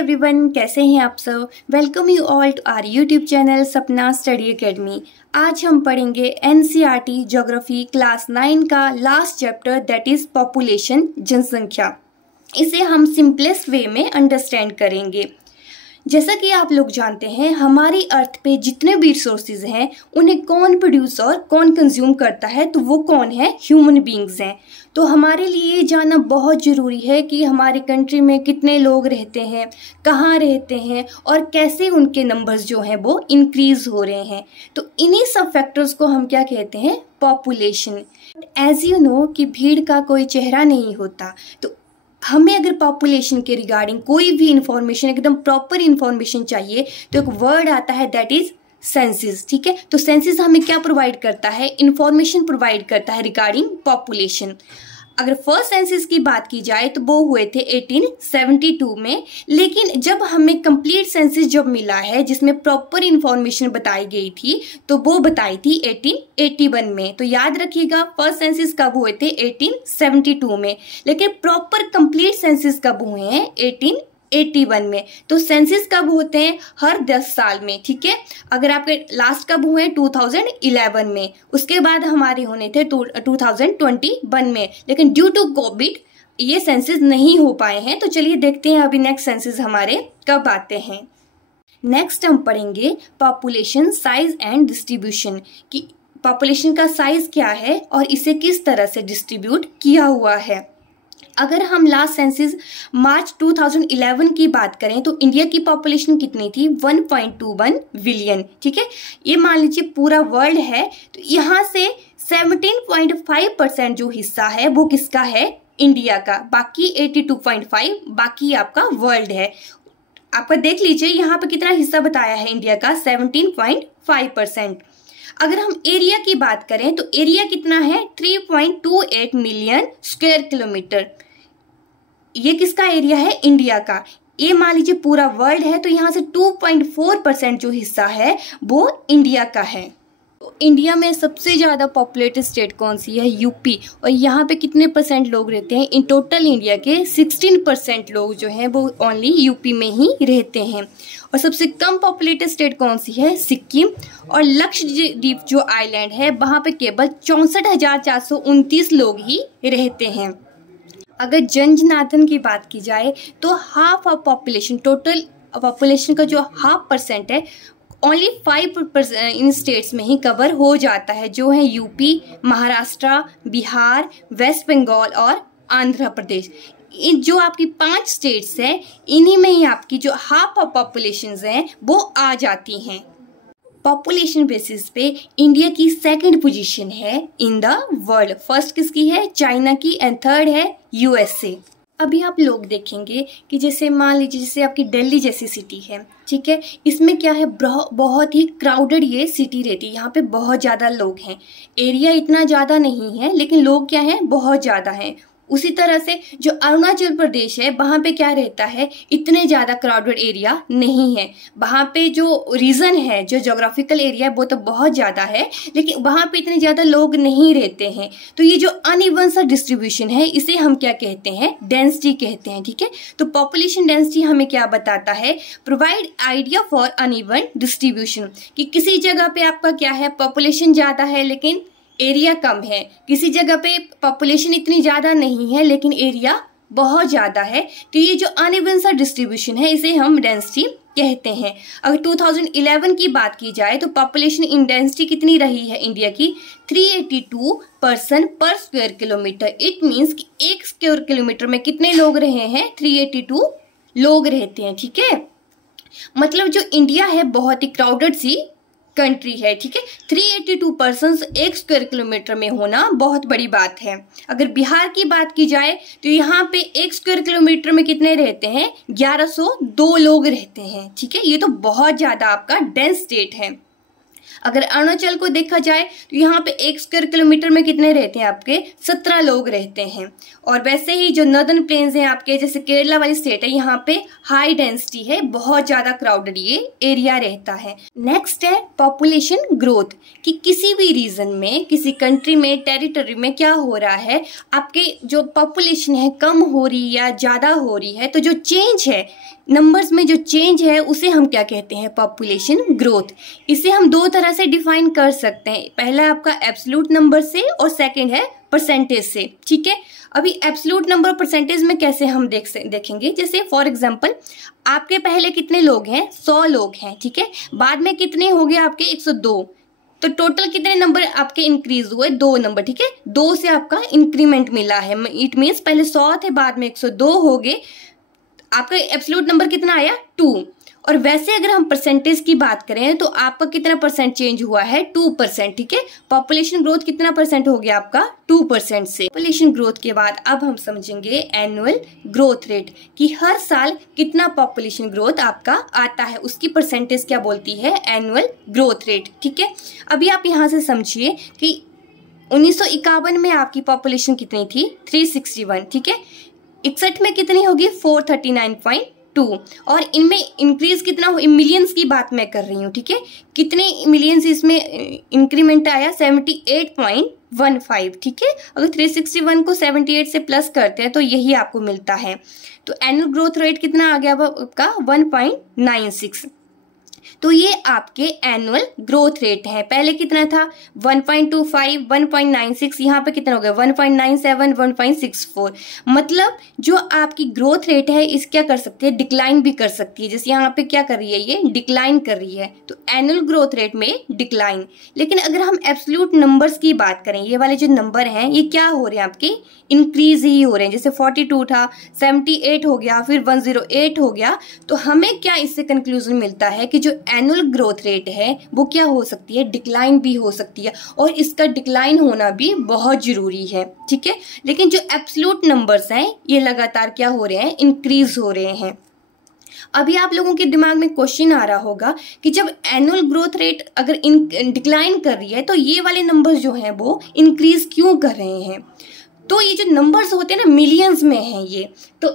Everyone, कैसे हैं आप सब। Welcome you all to our YouTube channel Sapna study academy. आज हम पढ़ेंगे एनसीईआरटी ज्योग्राफी क्लास 9 का last chapter that is population, जनसंख्या। इसे हम सिंपलेस्ट वे में अंडरस्टैंड करेंगे। जैसा कि आप लोग जानते हैं, हमारी अर्थ पे जितने भी रिसोर्सेज हैं उन्हें कौन प्रोड्यूस और कौन कंज्यूम करता है, तो वो कौन है, ह्यूमन बींग्स हैं। तो हमारे लिए ये जानना बहुत ज़रूरी है कि हमारे कंट्री में कितने लोग रहते हैं, कहाँ रहते हैं और कैसे उनके नंबर्स जो हैं वो इंक्रीज हो रहे हैं। तो इन्हीं सब फैक्टर्स को हम क्या कहते हैं, पॉपुलेशन। एज यू नो कि भीड़ का कोई चेहरा नहीं होता, तो हमें अगर पॉपुलेशन के रिगार्डिंग कोई भी इंफॉर्मेशन, एकदम प्रॉपर इंफॉर्मेशन चाहिए, तो एक वर्ड आता है दैट इज सेंसस। ठीक है, तो सेंसस हमें क्या प्रोवाइड करता है, इंफॉर्मेशन प्रोवाइड करता है रिगार्डिंग पॉपुलेशन। अगर फर्स्ट सेंसस की बात की जाए तो वो हुए थे 1872 में, लेकिन जब हमें कंप्लीट सेंसस जब मिला है जिसमें प्रॉपर इंफॉर्मेशन बताई गई थी, तो वो बताई थी 1881 में। तो याद रखिएगा फर्स्ट सेंसस कब हुए थे, 1872 में, लेकिन प्रॉपर कंप्लीट सेंसस कब हुए हैं, 1881 में। तो सेंसस कब होते हैं, हर 10 साल में। ठीक है, अगर आपके लास्ट कब हुए, 2011 में, उसके बाद हमारे होने थे 2021 में, लेकिन ड्यू टू कोविड ये सेंसस नहीं हो पाए हैं। तो चलिए देखते हैं अभी नेक्स्ट सेंसस हमारे कब आते हैं। नेक्स्ट हम पढ़ेंगे पॉपुलेशन साइज एंड डिस्ट्रीब्यूशन, कि पॉपुलेशन का साइज क्या है और इसे किस तरह से डिस्ट्रीब्यूट किया हुआ है। अगर हम लास्ट सेंसस मार्च 2011 की बात करें तो इंडिया की पॉपुलेशन कितनी थी, 1.21 बिलियन। ठीक है, ये मान लीजिए पूरा वर्ल्ड है, तो यहाँ से 17.5% जो हिस्सा है वो किसका है, इंडिया का। बाकी 82.5 बाकी आपका वर्ल्ड है। आपका देख लीजिए यहाँ पे कितना हिस्सा बताया है इंडिया का, 17.5%। अगर हम एरिया की बात करें तो एरिया कितना है, 3.28 मिलियन स्क्वायर किलोमीटर। ये किसका एरिया है, इंडिया का। ये मान लीजिए पूरा वर्ल्ड है, तो यहाँ से 2.4% जो हिस्सा है वो इंडिया का है। तो इंडिया में सबसे ज़्यादा पॉपुलेटेड स्टेट कौन सी है, यूपी। और यहाँ पे कितने परसेंट लोग रहते हैं, इन टोटल इंडिया के 16% लोग जो हैं वो ओनली यूपी में ही रहते हैं। और सबसे कम पॉपुलेटेड स्टेट कौन सी है, सिक्किम। और लक्षद्वीप जो आइलैंड है वहाँ पे केवल 64,429 लोग ही रहते हैं। अगर जनजनार्दन की बात की जाए तो half of population, total population का जो 0.5% है, ओनली 5% इन स्टेट्स में ही कवर हो जाता है, जो है यूपी, महाराष्ट्र, बिहार, वेस्ट बंगाल और आंध्र प्रदेश। इन जो आपकी 5 स्टेट्स हैं, इन्हीं में ही आपकी जो हाफ ऑफ पॉपुलेशन हैं वो आ जाती हैं। पॉपुलेशन बेसिस पे इंडिया की सेकंड पोजीशन है इन द वर्ल्ड। फर्स्ट किसकी है, चाइना की, एंड थर्ड है यूएसए। अभी आप लोग देखेंगे कि जैसे मान लीजिए जैसे आपकी दिल्ली जैसी सिटी है, ठीक है, इसमें क्या है, बहुत ही क्राउडेड ये सिटी रहती है। यहाँ पे बहुत ज़्यादा लोग हैं, एरिया इतना ज़्यादा नहीं है लेकिन लोग क्या हैं, बहुत ज़्यादा हैं। उसी तरह से जो अरुणाचल प्रदेश है वहाँ पे क्या रहता है, इतने ज़्यादा क्राउडेड एरिया नहीं है। वहाँ पे जो रीजन है, जो जोग्राफिकल एरिया है वो तो बहुत ज़्यादा है, लेकिन वहाँ पे इतने ज़्यादा लोग नहीं रहते हैं। तो ये जो अनइवन सा डिस्ट्रीब्यूशन है इसे हम क्या कहते हैं, डेंसिटी कहते हैं। ठीक है, तो पॉपुलेशन डेंसिटी हमें क्या बताता है, provide idea for uneven distribution, कि किसी जगह पे आपका क्या है, पॉपुलेशन ज़्यादा है लेकिन एरिया कम है, किसी जगह पे पॉपुलेशन इतनी ज़्यादा नहीं है लेकिन एरिया बहुत ज़्यादा है। तो ये जो अनइवन सा डिस्ट्रीब्यूशन है इसे हम डेंसिटी कहते हैं। अगर 2011 की बात की जाए तो पॉपुलेशन इन डेंसिटी कितनी रही है इंडिया की, 382 पर्सन पर स्क्वायर किलोमीटर। इट मीन्स कि 1 स्क्वायर किलोमीटर में कितने लोग रहे हैं, 382 लोग रहते हैं। ठीक है, मतलब जो इंडिया है बहुत ही क्राउडेड सी कंट्री है। ठीक है, 382 पर्सन्स 1 स्क्वायर किलोमीटर में होना बहुत बड़ी बात है। अगर बिहार की बात की जाए तो यहाँ पे 1 स्क्वायर किलोमीटर में कितने रहते हैं, 1102 लोग रहते हैं। ठीक है, ये तो बहुत ज़्यादा आपका डेंस स्टेट है। अगर अरुणाचल को देखा जाए तो यहाँ पे 1 स्क्वायर किलोमीटर में कितने रहते हैं आपके 17 लोग रहते हैं। और वैसे ही जो नॉर्दर्न प्लेन्स हैं आपके, जैसे केरला वाली स्टेट है, यहाँ पे हाई डेंसिटी है, बहुत ज्यादा क्राउडेड ये एरिया रहता है। नेक्स्ट है पॉपुलेशन ग्रोथ, कि किसी भी रीजन में, किसी कंट्री में, टेरिटरी में क्या हो रहा है, आपके जो पॉपुलेशन है कम हो रही है या ज्यादा हो रही है, तो जो चेंज है नंबर्स में, जो चेंज है उसे हम क्या कहते हैं, पॉपुलेशन ग्रोथ। इसे हम दो तरह से डिफाइन कर सकते हैं, पहला आपका एब्सोल्यूट नंबर से और सेकंड है परसेंटेज से। ठीक है, अभी एब्सोल्यूट नंबर परसेंटेज में कैसे हम देखेंगे, जैसे फॉर एग्जांपल आपके पहले कितने लोग हैं, 100 लोग हैं। ठीक है, बाद में कितने हो गए आपके 102, तो टोटल कितने नंबर आपके इंक्रीज हुए, 2 नंबर। ठीक है, 2 से आपका इंक्रीमेंट मिला है, इट मीन्स पहले 100 थे, बाद में 102 हो गए, आपका एब्सोल्यूट नंबर कितना आया 2। और वैसे अगर हम परसेंटेज की बात करें तो आपका कितना परसेंट चेंज हुआ है, 2%। ठीक है, पॉपुलेशन ग्रोथ कितना परसेंट हो गया आपका, 2% से। पॉपुलेशन ग्रोथ के बाद अब हम समझेंगे एनुअल ग्रोथ रेट, कि हर साल कितना पॉपुलेशन ग्रोथ आपका आता है, उसकी परसेंटेज क्या बोलती है, एनुअल ग्रोथ रेट। ठीक है, अभी आप यहाँ से समझिए कि 1951 में आपकी पॉपुलेशन कितनी थी, 361। ठीक है, 61 में कितनी होगी, 439.2, और इनमें इंक्रीज कितना हो, मिलियंस की बात मैं कर रही हूँ। ठीक है, कितने मिलियंस इसमें इंक्रीमेंट आया, 78.15। ठीक है, अगर 361 को 78 से प्लस करते हैं तो यही आपको मिलता है। तो एनुअल ग्रोथ रेट कितना आ गया आपका, 1.96। तो ये आपके एनुअल ग्रोथ रेट है। पहले कितना था, 1.25, 1.96, यहाँ पे कितना हो गया 1.97, 1.64। मतलब जो आपकी ग्रोथ रेट है इस क्या कर सकती है, डिक्लाइन भी कर सकती है। जैसे यहाँ पे क्या कर रही है, ये डिक्लाइन कर रही है, तो एनुअल ग्रोथ रेट में डिक्लाइन। लेकिन अगर हम एब्सोल्यूट नंबर्स की बात करें, ये वाले जो नंबर हैं ये क्या हो रहे हैं आपके, इंक्रीज ही हो रहे हैं। जैसे 42 था, 78 हो गया, फिर 108 हो गया। तो हमें क्या इससे कंक्लूजन मिलता है कि जो एनुअल ग्रोथ रेट है वो क्या हो सकती है, डिक्लाइन भी हो सकती है, और इसका डिक्लाइन होना भी बहुत जरूरी है। ठीक है, लेकिन जो एब्सोल्यूट नंबर्स हैं ये लगातार क्या हो रहे हैं, इंक्रीज हो रहे हैं। अभी आप लोगों के दिमाग में क्वेश्चन आ रहा होगा कि जब एनुअल ग्रोथ रेट अगर डिक्लाइन कर रही है तो ये वाले नंबर्स जो हैं वो इंक्रीज क्यों कर रहे हैं। तो ये जो नंबर्स होते हैं ना, मिलियंस में हैं ये, तो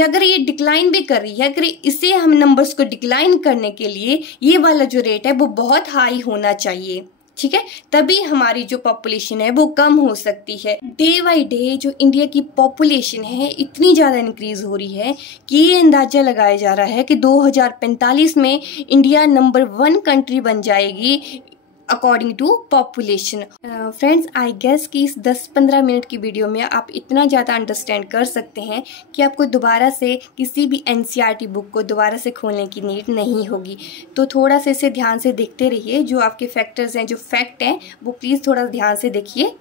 अगर ये डिक्लाइन भी कर रही है, अगर इसे हम नंबर्स को डिक्लाइन करने के लिए ये वाला जो रेट है वो बहुत हाई होना चाहिए। ठीक है, तभी हमारी जो पॉपुलेशन है वो कम हो सकती है। डे बाय डे जो इंडिया की पॉपुलेशन है इतनी ज्यादा इंक्रीज हो रही है कि ये अंदाजा लगाया जा रहा है कि 2045 में इंडिया नंबर 1 कंट्री बन जाएगी according to population. Friends, I guess कि इस 10-15 मिनट की वीडियो में आप इतना ज़्यादा अंडरस्टैंड कर सकते हैं कि आपको दोबारा से किसी भी एनसीईआरटी बुक को दोबारा से खोलने की नीड नहीं होगी। तो थोड़ा सा इसे ध्यान से देखते रहिए, जो आपके फैक्टर्स हैं, जो फैक्ट हैं वो प्लीज़ थोड़ा ध्यान से देखिए।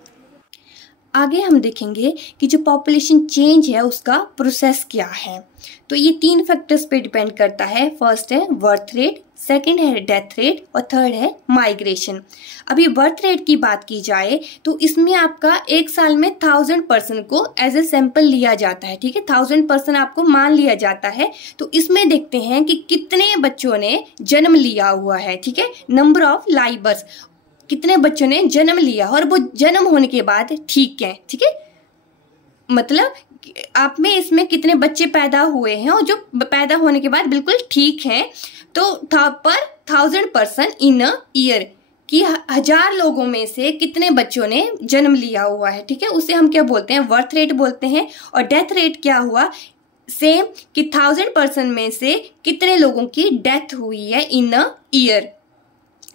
आगे हम देखेंगे कि जो पॉपुलेशन चेंज है उसका प्रोसेस क्या है। तो ये 3 फैक्टर्स पे डिपेंड करता है। फर्स्ट है बर्थ रेट, सेकंड है डेथ रेट और थर्ड है माइग्रेशन। अभी बर्थ रेट की बात की जाए तो इसमें आपका एक साल में 1000 पर्सन को एज ए सैंपल लिया जाता है। ठीक है, 1000 पर्सन आपको मान लिया जाता है। तो इसमें देखते हैं कि कितने बच्चों ने जन्म लिया हुआ है। ठीक है, नंबर ऑफ लाइव बर्थ, कितने बच्चों ने जन्म लिया और वो जन्म होने के बाद ठीक है। ठीक है, मतलब आप में इसमें कितने बच्चे पैदा हुए हैं और जो पैदा होने के बाद बिल्कुल ठीक हैं। तो पर 1000 पर्सन इन अ ईयर, कि 1000 लोगों में से कितने बच्चों ने जन्म लिया हुआ है। ठीक है, उसे हम क्या बोलते हैं, बर्थ रेट बोलते हैं। और डेथ रेट क्या हुआ, सेम, कि 1000 पर्सन में से कितने लोगों की डेथ हुई है इन अ ईयर।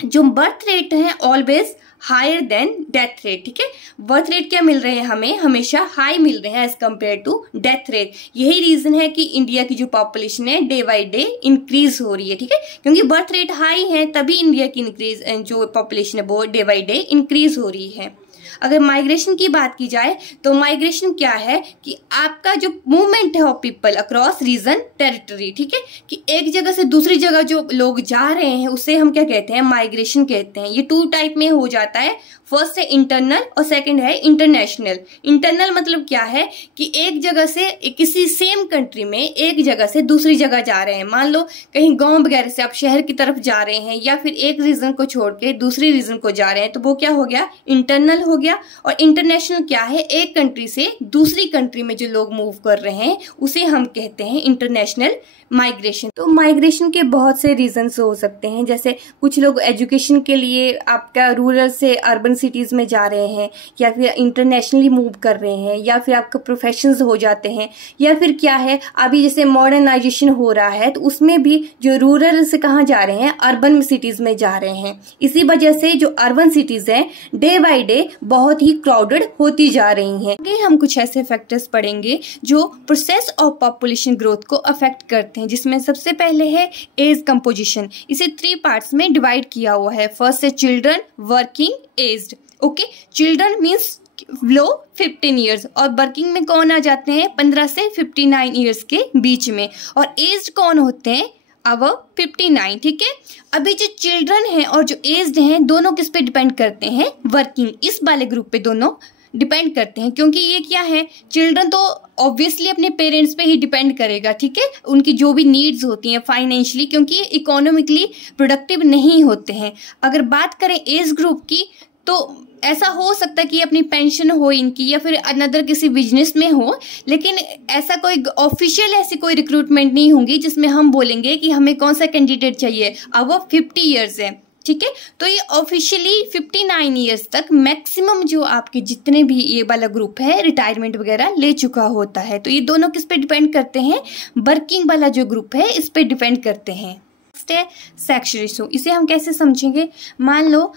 जो बर्थ रेट है always higher than death rate. ठीक है, बर्थ रेट क्या मिल रहे हैं, हमें हमेशा हाई मिल रहे हैं as compared to death rate. यही रीजन है कि इंडिया की जो पॉपुलेशन है डे बाय डे इंक्रीज हो रही है। ठीक है, क्योंकि बर्थ रेट हाई है तभी इंडिया की इंक्रीज जो पॉपुलेशन है वो डे बाय डे इंक्रीज हो रही है। अगर माइग्रेशन की बात की जाए तो माइग्रेशन क्या है कि आपका जो मूवमेंट है of people across region territory, ठीक है, कि एक जगह से दूसरी जगह जो लोग जा रहे हैं उसे हम क्या कहते हैं, माइग्रेशन कहते हैं। ये 2 टाइप में हो जाता है, फर्स्ट है इंटरनल और सेकंड है इंटरनेशनल। इंटरनल मतलब क्या है कि एक जगह से किसी सेम कंट्री में एक जगह से दूसरी जगह जा रहे हैं, मान लो कहीं गांव वगैरह से आप शहर की तरफ जा रहे हैं या फिर एक रीजन को छोड़ के दूसरी रीजन को जा रहे हैं, तो वो क्या हो गया, इंटरनल हो गया। और इंटरनेशनल क्या है, एक कंट्री से दूसरी कंट्री में जो लोग मूव कर रहे हैं उसे हम कहते हैं इंटरनेशनल माइग्रेशन। तो माइग्रेशन के बहुत से रीजंस हो सकते हैं, जैसे कुछ लोग एजुकेशन के लिए आपका रूरल से अर्बन सिटीज में जा रहे हैं, या फिर इंटरनेशनली मूव कर रहे हैं, या फिर आपका प्रोफेशंस हो जाते हैं, या फिर क्या है अभी जैसे मॉडर्नाइजेशन हो रहा है तो उसमें भी जो रूरल से कहाँ जा रहे हैं, अर्बन सिटीज में जा रहे हैं। इसी वजह से जो अर्बन सिटीज हैं डे बाय डे बहुत ही क्राउडेड होती जा रही हैं। आगे हम कुछ ऐसे फैक्टर्स पढ़ेंगे जो प्रोसेस ऑफ पॉपुलेशन ग्रोथ को अफेक्ट करते हैं, जिसमें सबसे पहले है एज कंपोजिशन। इसे 3 पार्ट्स में डिवाइड किया हुआ है। फर्स्ट है children, working, aged. Okay, children means low 15 years और वर्किंग में कौन आ जाते हैं, 15 से 59 ईयर्स के बीच में, और एज्ड कौन होते हैं, अब 59, ठीक है। अभी जो चिल्ड्रन हैं और जो एज्ड हैं दोनों किस पे डिपेंड करते हैं, वर्किंग, इस वाले ग्रुप पे दोनों डिपेंड करते हैं, क्योंकि ये क्या है, चिल्ड्रन तो ऑब्वियसली अपने पेरेंट्स पे ही डिपेंड करेगा, ठीक है, उनकी जो भी नीड्स होती हैं फाइनेंशियली, क्योंकि ये इकोनॉमिकली प्रोडक्टिव नहीं होते हैं। अगर बात करें एज ग्रुप की तो ऐसा हो सकता है कि अपनी पेंशन हो इनकी या फिर अनदर किसी बिजनेस में हो, लेकिन ऐसा कोई ऑफिशियल ऐसी कोई रिक्रूटमेंट नहीं होगी जिसमें हम बोलेंगे कि हमें कौन सा कैंडिडेट चाहिए, अब वो 50 ईयर्स है, ठीक है। तो ये ऑफिशियली 59 ईयर्स तक मैक्सिमम जो आपके जितने भी ये वाला ग्रुप है रिटायरमेंट वगैरह ले चुका होता है। तो ये दोनों किस पे डिपेंड करते हैं, वर्किंग वाला जो ग्रुप है इस पे डिपेंड करते हैं। नेक्स्ट है सेक्स रेशियो। इसे हम कैसे समझेंगे, मान लो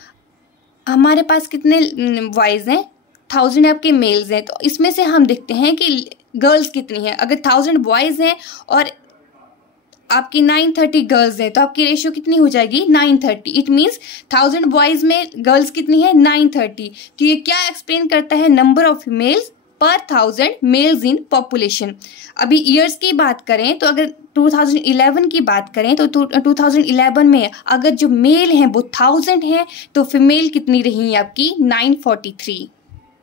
हमारे पास कितने बॉयज हैं, 1000 आपके मेल्स हैं, तो इसमें से हम देखते हैं कि गर्ल्स कितनी हैं। अगर 1000 बॉयज हैं और आपकी 930 गर्ल्स हैं तो आपकी रेशियो कितनी हो जाएगी, 930। इट मीन्स 1000 बॉयज में गर्ल्स कितनी है, 930। तो ये क्या एक्सप्लेन करता है, नंबर ऑफ फीमेल्स पर 1000 मेल्स इन पॉपुलेशन। अभी ईयर्स की बात करें तो अगर 2011 की बात करें तो 2011 में अगर जो मेल हैं वो 1000 हैं तो फीमेल कितनी रही आपकी, 943।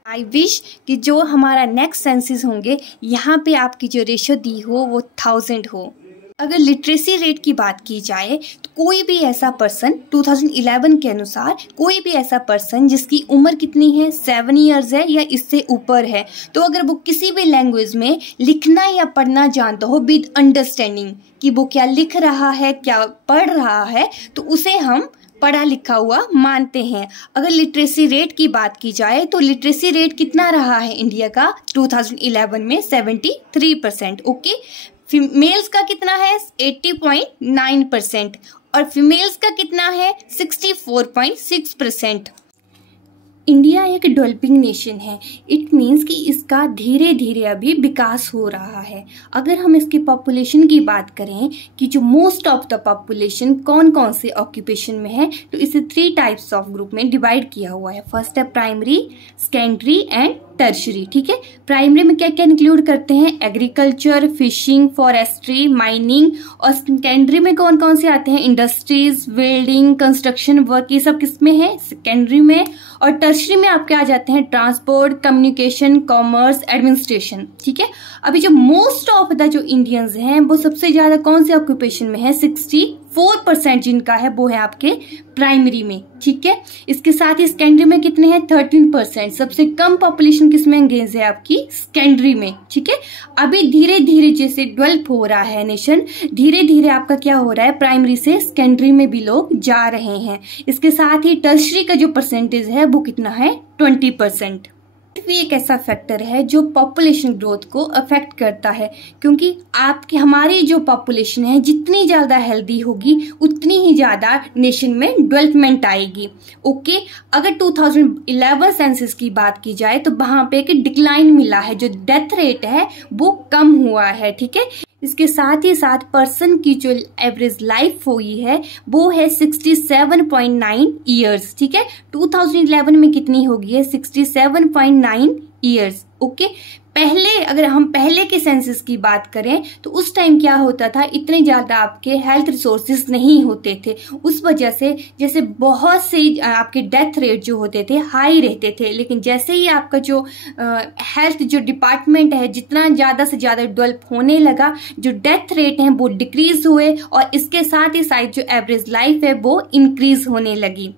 आई विश कि जो हमारा नेक्स्ट सेंसिस होंगे यहाँ पे आपकी जो रेशियो दी हो वो 1000 हो। अगर लिटरेसी रेट की बात की जाए तो कोई भी ऐसा पर्सन 2011 के अनुसार कोई भी ऐसा पर्सन जिसकी उम्र कितनी है, 7 ईयर्स है या इससे ऊपर है, तो अगर वो किसी भी लैंग्वेज में लिखना या पढ़ना जानता हो विद अंडरस्टैंडिंग कि वो क्या लिख रहा है क्या पढ़ रहा है, तो उसे हम पढ़ा लिखा हुआ मानते हैं। अगर लिटरेसी रेट की बात की जाए तो लिटरेसी रेट कितना रहा है इंडिया का 2011 में, 73%। ओके, मेल्स का कितना है 80.9% और फीमेल्स का कितना है 64.6%। इंडिया एक डेवलपिंग नेशन है, इट मीन्स कि इसका धीरे धीरे अभी विकास हो रहा है। अगर हम इसकी पॉपुलेशन की बात करें कि जो मोस्ट ऑफ द पॉपुलेशन कौन कौन से ऑक्यूपेशन में है, तो इसे 3 टाइप्स ऑफ ग्रुप में डिवाइड किया हुआ है। फर्स्ट है प्राइमरी, सेकेंडरी एंड टर्शरी, ठीक है। प्राइमरी में क्या क्या इंक्लूड करते हैं, एग्रीकल्चर, फिशिंग, फॉरेस्ट्री, माइनिंग, और सेकेंडरी में कौन कौन से आते हैं, इंडस्ट्रीज, वेल्डिंग, कंस्ट्रक्शन वर्क, ये सब किसमें है, सेकेंडरी में। और टर्शरी में आपके आ जाते हैं ट्रांसपोर्ट, कम्युनिकेशन, कॉमर्स, एडमिनिस्ट्रेशन, ठीक है। अभी जो मोस्ट ऑफ द जो इंडियंस हैं वो सबसे ज्यादा कौन से ऑक्यूपेशन में है, 64% जिनका है वो है आपके प्राइमरी में, ठीक है। इसके साथ ही सेकेंडरी में कितने हैं, 13%। सबसे कम पॉपुलेशन किसमें एंगेज है आपकी, सेकेंडरी में, ठीक है। अभी धीरे धीरे जैसे डेवलप हो रहा है नेशन, धीरे धीरे आपका क्या हो रहा है, प्राइमरी से सेकेंडरी में भी लोग जा रहे हैं। इसके साथ ही टर्शरी का जो परसेंटेज है वो कितना है, 20%। भी एक ऐसा फैक्टर है जो पॉपुलेशन ग्रोथ को अफेक्ट करता है, क्योंकि आपकी हमारी जो पॉपुलेशन है जितनी ज्यादा हेल्दी होगी उतनी ही ज्यादा नेशन में डेवलपमेंट आएगी। ओके, अगर 2011 सेंसस की बात की जाए तो वहां पे एक डिक्लाइन मिला है, जो डेथ रेट है वो कम हुआ है, ठीक है। इसके साथ ही साथ पर्सन की जो एवरेज लाइफ हुई है वो है 67.9 ईयर्स। ठीक है, 2011 में कितनी होगी है 67.9 ईयर्स। ओके, पहले अगर हम पहले के सेंसस की बात करें तो उस टाइम क्या होता था, इतने ज्यादा आपके हेल्थ रिसोर्सेज नहीं होते थे। उस वजह से जैसे बहुत से आपके डेथ रेट जो होते थे हाई रहते थे, लेकिन जैसे ही आपका जो हेल्थ जो डिपार्टमेंट है जितना ज्यादा से ज्यादा डेवलप होने लगा, जो डेथ रेट है वो डिक्रीज हुए और इसके साथ ही साथ जो एवरेज लाइफ है वो इंक्रीज होने लगी।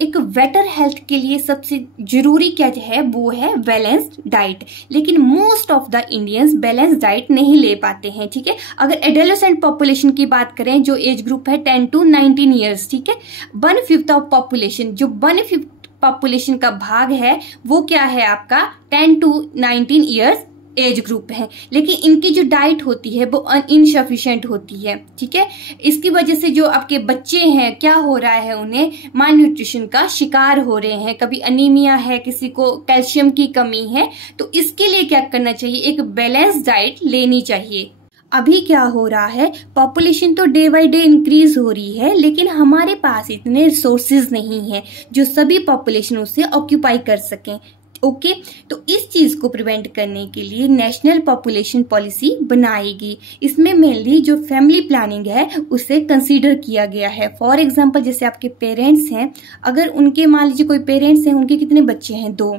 एक बेटर हेल्थ के लिए सबसे जरूरी क्या है वो है बैलेंस्ड डाइट, लेकिन most of the Indians balanced diet नहीं ले पाते हैं। ठीक है, अगर एडोलेसेंट पॉपुलेशन की बात करें जो एज ग्रुप है 10 to 19 ईयर्स, ठीक है, 1/5 ऑफ पॉपुलेशन, जो 1/5 पॉपुलेशन का भाग है वो क्या है आपका 10 to 19 ईयर्स एज ग्रुप है, लेकिन इनकी जो डाइट होती है वो इनसफिशिएंट होती है। ठीक है, इसकी वजह से जो आपके बच्चे हैं क्या हो रहा है, उन्हें माल न्यूट्रिशन का शिकार हो रहे हैं, कभी अनीमिया है, किसी को कैल्शियम की कमी है। तो इसके लिए क्या करना चाहिए, एक बैलेंस डाइट लेनी चाहिए। अभी क्या हो रहा है, पॉपुलेशन तो डे बाय डे इंक्रीज हो रही है, लेकिन हमारे पास इतने रिसोर्सेज नहीं है जो सभी पॉपुलेशन उसे ऑक्यूपाई कर सकें। ओके, तो इस चीज को प्रिवेंट करने के लिए नेशनल पॉपुलेशन पॉलिसी बनाएगी। इसमें मेनली जो फैमिली प्लानिंग है उसे कंसीडर किया गया है। फॉर एग्जांपल जैसे आपके पेरेंट्स हैं, अगर उनके मान लीजिए कोई पेरेंट्स हैं, उनके कितने बच्चे हैं 2,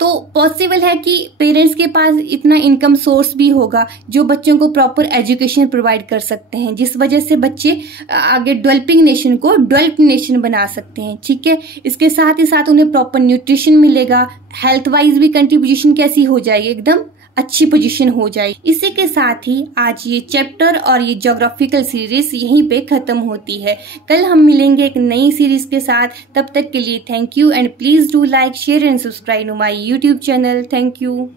तो पॉसिबल है कि पेरेंट्स के पास इतना इनकम सोर्स भी होगा जो बच्चों को प्रॉपर एजुकेशन प्रोवाइड कर सकते हैं, जिस वजह से बच्चे आगे डेवलपिंग नेशन को डेवलप्ड नेशन बना सकते हैं। ठीक है, इसके साथ ही साथ उन्हें प्रॉपर न्यूट्रिशन मिलेगा, हेल्थ वाइज भी कंट्रीब्यूशन कैसी हो जाएगी, एकदम अच्छी पोजीशन हो जाए। इसी के साथ ही आज ये चैप्टर और ये ज्योग्राफिकल सीरीज यहीं पे खत्म होती है। कल हम मिलेंगे एक नई सीरीज के साथ, तब तक के लिए thank you and please do like share and subscribe to my YouTube channel. Thank you.